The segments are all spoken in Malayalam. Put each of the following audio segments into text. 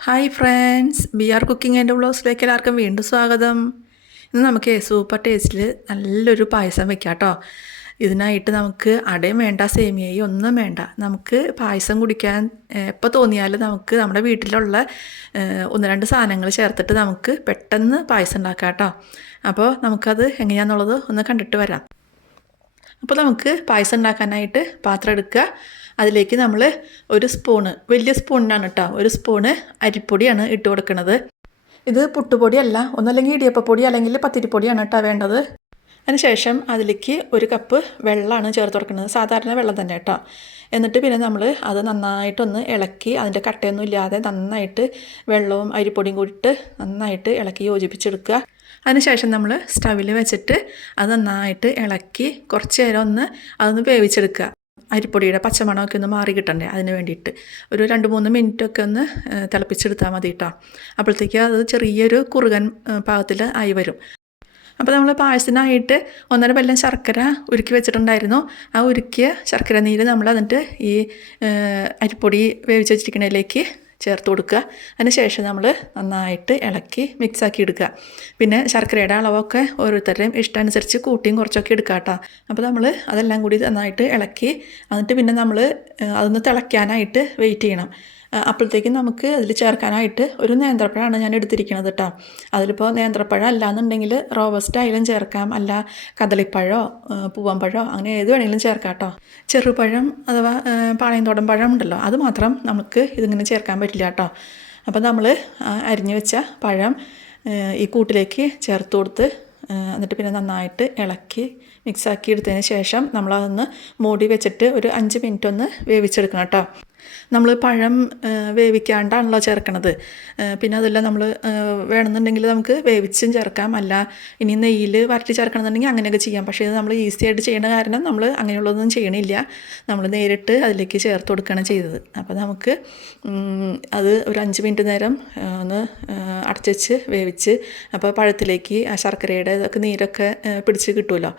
Hi friends B R cooking and വ്ളോഗ്സിലേക്ക് എല്ലാവർക്കും വീണ്ടും സ്വാഗതം. ഇന്ന് നമുക്ക് സൂപ്പർ ടേസ്റ്റിൽ നല്ലൊരു പായസം വെക്കാം കേട്ടോ ഇതിനായിട്ട് നമുക്ക് അടയും വേണ്ട സേമിയയും ഒന്നും വേണ്ട. നമുക്ക് പായസം കുടിക്കാൻ എപ്പോൾ തോന്നിയാലും നമുക്ക് നമ്മുടെ വീട്ടിലുള്ള ഒന്ന് രണ്ട് സാധനങ്ങൾ ചേർത്തിട്ട് നമുക്ക് പെട്ടെന്ന് പായസം ഉണ്ടാക്കാം കേട്ടോ അപ്പോൾ നമുക്കത് എങ്ങനെയാണെന്നുള്ളത് ഒന്ന് കണ്ടിട്ട് വരാം. അപ്പോൾ നമുക്ക് പായസം ഉണ്ടാക്കാനായിട്ട് പാത്രം എടുക്കുക. അതിലേക്ക് നമ്മൾ ഒരു സ്പൂണ് വലിയ സ്പൂണിനാണ് കേട്ടോ ഒരു സ്പൂണ് അരിപ്പൊടിയാണ് ഇട്ട് കൊടുക്കുന്നത് ഇത് പുട്ടുപൊടിയല്ല ഒന്നല്ലെങ്കിൽ ഇടിയപ്പപ്പൊടി അല്ലെങ്കിൽ പത്തിരിപ്പൊടിയാണ് കേട്ടോ വേണ്ടത്. അതിനുശേഷം അതിലേക്ക് ഒരു കപ്പ് വെള്ളമാണ് ചേർത്ത് കൊടുക്കുന്നത്. സാധാരണ വെള്ളം തന്നെ കേട്ടോ. എന്നിട്ട് പിന്നെ നമ്മൾ അത് നന്നായിട്ടൊന്ന് ഇളക്കി അതിന്റെ കട്ടയൊന്നും ഇല്ലാതെ നന്നായിട്ട് വെള്ളവും അരിപ്പൊടിയും കൂടിയിട്ട് നന്നായിട്ട് ഇളക്കി യോജിപ്പിച്ചെടുക്കുക. അതിനുശേഷം നമ്മൾ സ്റ്റവിൽ വെച്ചിട്ട് അത് നന്നായിട്ട് ഇളക്കി കുറച്ച് നേരം ഒന്ന് അതൊന്ന് വേവിച്ചെടുക്കുക. അരിപ്പൊടിയുടെ പച്ചമണമൊക്കെ ഒന്ന് മാറി കിട്ടണ്ടേ അതിന് വേണ്ടിയിട്ട്. ഒരു രണ്ട് മൂന്ന് മിനിറ്റൊക്കെ ഒന്ന് തിളപ്പിച്ചെടുത്താൽ മതി കേട്ടോ. അപ്പോഴത്തേക്ക് അത് ചെറിയൊരു കുറുകൻ പാകത്തിൽ ആയി വരും. അപ്പോൾ നമ്മൾ പായസത്തിനായിട്ട് ഒന്നര പല്ലം ശർക്കര ഉരുക്കി വെച്ചിട്ടുണ്ടായിരുന്നു. ആ ഉരുക്കിയ ശർക്കര നീര് നമ്മൾ എന്നിട്ട് ഈ അരിപ്പൊടി വേവിച്ച് വെച്ചിരിക്കുന്നതിലേക്ക് ചേർത്ത് കൊടുക്കുക. അതിന് ശേഷം നമ്മൾ നന്നായിട്ട് ഇളക്കി മിക്സ് ആക്കി എടുക്കുക. പിന്നെ ശർക്കരയുടെ അളവൊക്കെ ഓരോരുത്തരുടെയും ഇഷ്ടമനുസരിച്ച് കൂട്ടിയും കുറച്ചൊക്കെ എടുക്കുക കേട്ടോ. അപ്പോൾ നമ്മൾ അതെല്ലാം കൂടി നന്നായിട്ട് ഇളക്കി എന്നിട്ട് പിന്നെ നമ്മൾ അതൊന്ന് തിളയ്ക്കാനായിട്ട് വെയിറ്റ് ചെയ്യണം. അപ്പോഴത്തേക്കും നമുക്ക് അതിൽ ചേർക്കാനായിട്ട് ഒരു നേന്ത്രപ്പഴമാണ് ഞാൻ എടുത്തിരിക്കുന്നത് കേട്ടോ. അതിലിപ്പോൾ നേന്ത്രപ്പഴം അല്ലാന്നുണ്ടെങ്കിൽ റോബസ്റ്റ് ആയാലും ചേർക്കാം. അല്ല കദളിപ്പഴമോ പൂവമ്പഴമോ അങ്ങനെ ഏത് വേണമെങ്കിലും ചേർക്കാം കേട്ടോ. ചെറുപഴം അഥവാ പാളയം പാളയംതോടൻ പഴം ഉണ്ടല്ലോ അത് മാത്രം നമുക്ക് ഇതിങ്ങനെ ചേർക്കാൻ പറ്റില്ല കേട്ടോ. അപ്പോൾ നമ്മൾ അരിഞ്ഞു വെച്ച പഴം ഈ കൂട്ടിലേക്ക് ചേർത്ത് കൊടുത്ത് എന്നിട്ട് പിന്നെ നന്നായിട്ട് ഇളക്കി മിക്സാക്കി എടുത്തതിന് ശേഷം നമ്മളതൊന്ന് മൂടി വെച്ചിട്ട് ഒരു അഞ്ച് മിനിറ്റ് ഒന്ന് വേവിച്ചെടുക്കണം കേട്ടോ. നമ്മൾ പഴം വേവിക്കാണ്ടാണല്ലോ ചേർക്കണത്. പിന്നെ അതെല്ലാം നമ്മൾ വേണമെന്നുണ്ടെങ്കിൽ നമുക്ക് വേവിച്ചും ചേർക്കാം. അല്ല ഇനി നെയ്യിൽ വരട്ടി ചേർക്കണമെന്നുണ്ടെങ്കിൽ അങ്ങനെയൊക്കെ ചെയ്യാം. പക്ഷേ ഇത് നമ്മൾ ഈസി ആയിട്ട് ചെയ്യുന്ന കാരണം നമ്മൾ അങ്ങനെയുള്ളതൊന്നും ചെയ്യണില്ല. നമ്മൾ നേരിട്ട് അതിലേക്ക് ചേർത്ത് കൊടുക്കുകയാണ് ചെയ്തത്. അപ്പോൾ നമുക്ക് അത് ഒരു അഞ്ച് മിനിറ്റ് നേരം ഒന്ന് അടച്ചുവെച്ച് വേവിച്ച് അപ്പോൾ പഴത്തിലേക്ക് ആ ശർക്കരയുടെ ഇതൊക്കെ നീരൊക്കെ പിടിച്ച് കിട്ടുമല്ലോ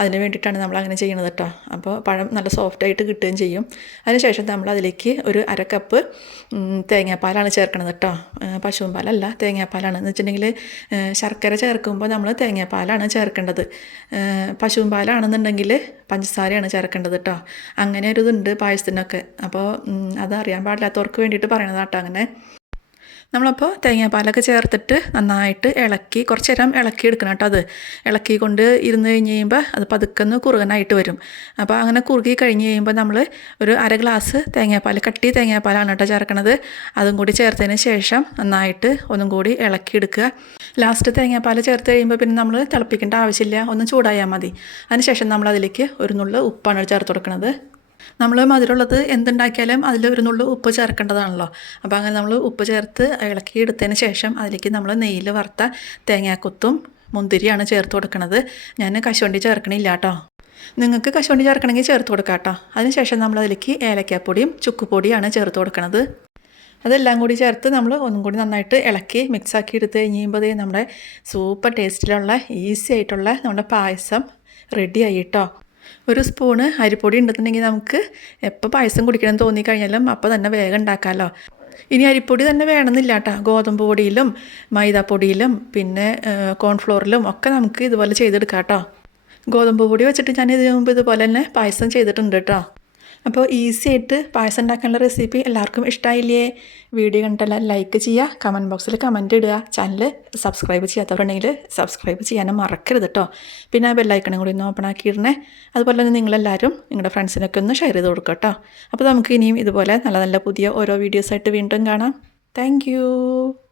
അതിന് വേണ്ടിയിട്ടാണ് നമ്മൾ അങ്ങനെ ചെയ്യുന്നത് കേട്ടോ അപ്പോൾ പഴം നല്ല സോഫ്റ്റായിട്ട് കിട്ടുകയും ചെയ്യും. അതിനുശേഷം നമ്മൾ അതിലേക്ക് ഒരു അര കപ്പ് തേങ്ങാപ്പാലാണ് ചേർക്കണത് കേട്ടോ പശുവും പാലല്ല തേങ്ങാപ്പാലാണ്. എന്ന് വെച്ചിട്ടുണ്ടെങ്കിൽ ശർക്കര ചേർക്കുമ്പോൾ നമ്മൾ തേങ്ങാപ്പാലാണ് ചേർക്കേണ്ടത്. പശുവും പാലാണെന്നുണ്ടെങ്കിൽ പഞ്ചസാരയാണ് ചേർക്കേണ്ടത് കേട്ടോ അങ്ങനെ ഒരു ഇതുണ്ട് പായസത്തിനൊക്കെ. അപ്പോൾ അതറിയാൻ പാടില്ലാത്തവർക്ക് വേണ്ടിയിട്ട് പറയണതാട്ടോ അങ്ങനെ. നമ്മളപ്പോൾ തേങ്ങാപ്പാലൊക്കെ ചേർത്തിട്ട് നന്നായിട്ട് ഇളക്കി കുറച്ച് നേരം ഇളക്കി എടുക്കണം കേട്ടോ അത്. ഇളക്കി കൊണ്ട് ഇരുന്ന് കഴിഞ്ഞ് കഴിയുമ്പോൾ അത് പതുക്കൊന്ന് കുറുകനായിട്ട് വരും. അപ്പോൾ അങ്ങനെ കുറുകി കഴിഞ്ഞ് കഴിയുമ്പോൾ നമ്മൾ ഒരു അര ഗ്ലാസ് തേങ്ങാപ്പാൽ കട്ടി തേങ്ങാപ്പാലാണ് കേട്ടോ ചേർക്കണത്. അതും കൂടി ചേർത്തതിന് ശേഷം നന്നായിട്ട് ഒന്നും കൂടി ഇളക്കി എടുക്കുക ലാസ്റ്റ് തേങ്ങാപ്പാൽ ചേർത്ത് കഴിയുമ്പോൾ പിന്നെ നമ്മൾ തിളപ്പിക്കേണ്ട ആവശ്യമില്ല ഒന്ന് ചൂടായാൽ മതി. അതിനുശേഷം നമ്മൾ അതിലേക്ക് ഒരു നുള്ളു ഉപ്പാണ് ചേർത്ത് കൊടുക്കുന്നത് നമ്മൾ മധുരമുള്ളത് എന്തുണ്ടാക്കിയാലും അതിൽ ഒരു നുള്ളു ഉപ്പ് ചേർക്കേണ്ടതാണല്ലോ. അപ്പോൾ അങ്ങനെ നമ്മൾ ഉപ്പ് ചേർത്ത് ഇളക്കി എടുത്തതിന് ശേഷം അതിലേക്ക് നമ്മൾ നെയ്യിൽ വറുത്ത തേങ്ങാക്കുത്തും മുന്തിരിയാണ് ചേർത്ത് കൊടുക്കുന്നത് ഞാൻ കശുവണ്ടി ചേർക്കണില്ല കേട്ടോ നിങ്ങൾക്ക് കശുവണ്ടി ചേർക്കണമെങ്കിൽ ചേർത്ത് കൊടുക്കാം കേട്ടോ അതിനുശേഷം നമ്മൾ അതിലേക്ക് ഏലക്കാപ്പൊടിയും ചുക്കുപൊടിയാണ് ചേർത്ത് കൊടുക്കുന്നത് അതെല്ലാം കൂടി ചേർത്ത് നമ്മൾ ഒന്നും കൂടി നന്നായിട്ട് ഇളക്കി മിക്സാക്കി എടുത്ത് കഴിഞ്ഞുമ്പോൾ നമ്മുടെ സൂപ്പർ ടേസ്റ്റിലുള്ള ഈസി ആയിട്ടുള്ള നമ്മുടെ പായസം റെഡി ആയി കേട്ടോ ഒരു സ്പൂണ് അരിപ്പൊടി ഉണ്ടെന്നുണ്ടെങ്കിൽ നമുക്ക് എപ്പോൾ പായസം കുടിക്കണം തോന്നി തോന്നിക്കഴിഞ്ഞാലും അപ്പോൾ തന്നെ വേഗം ഉണ്ടാക്കാമല്ലോ ഇനി അരിപ്പൊടി തന്നെ വേണമെന്നില്ല കേട്ടോ. ഗോതമ്പ് പൊടിയിലും മൈദാപ്പൊടിയിലും പിന്നെ കോൺഫ്ലോറിലും ഒക്കെ നമുക്ക് ഇതുപോലെ ചെയ്തെടുക്കാം കേട്ടോ. ഗോതമ്പ് പൊടി വെച്ചിട്ട് ഞാൻ ഇതിനു മുമ്പ് ഇതുപോലെ തന്നെ പായസം ചെയ്തിട്ടുണ്ട് കേട്ടോ. അപ്പോൾ ഈസി ആയിട്ട് പായസം ഉണ്ടാക്കാനുള്ള റെസിപ്പി എല്ലാവർക്കും ഇഷ്ടമായില്ലേ വീഡിയോ കണ്ടെല്ലാം ലൈക്ക് ചെയ്യുക കമന്റ് ബോക്സിൽ കമന്റ് ഇടുക ചാനൽ സബ്സ്ക്രൈബ് ചെയ്യാത്തവരുണ്ടെങ്കിൽ സബ്സ്ക്രൈബ് ചെയ്യാനും മറക്കരുത് കേട്ടോ പിന്നെ ആ ബെല്ലൈക്കണും കൂടി ഒന്ന് ഓപ്പൺ ആക്കിയിടണേ. അതുപോലെ തന്നെ നിങ്ങളെല്ലാവരും നിങ്ങളുടെ ഫ്രണ്ട്സിനൊക്കെ ഒന്ന് ഷെയർ ചെയ്ത് കൊടുക്കുക കേട്ടോ അപ്പോൾ നമുക്ക് ഇനിയും ഇതുപോലെ നല്ല നല്ല പുതിയ ഓരോ വീഡിയോസായിട്ട് വീണ്ടും കാണാം. താങ്ക്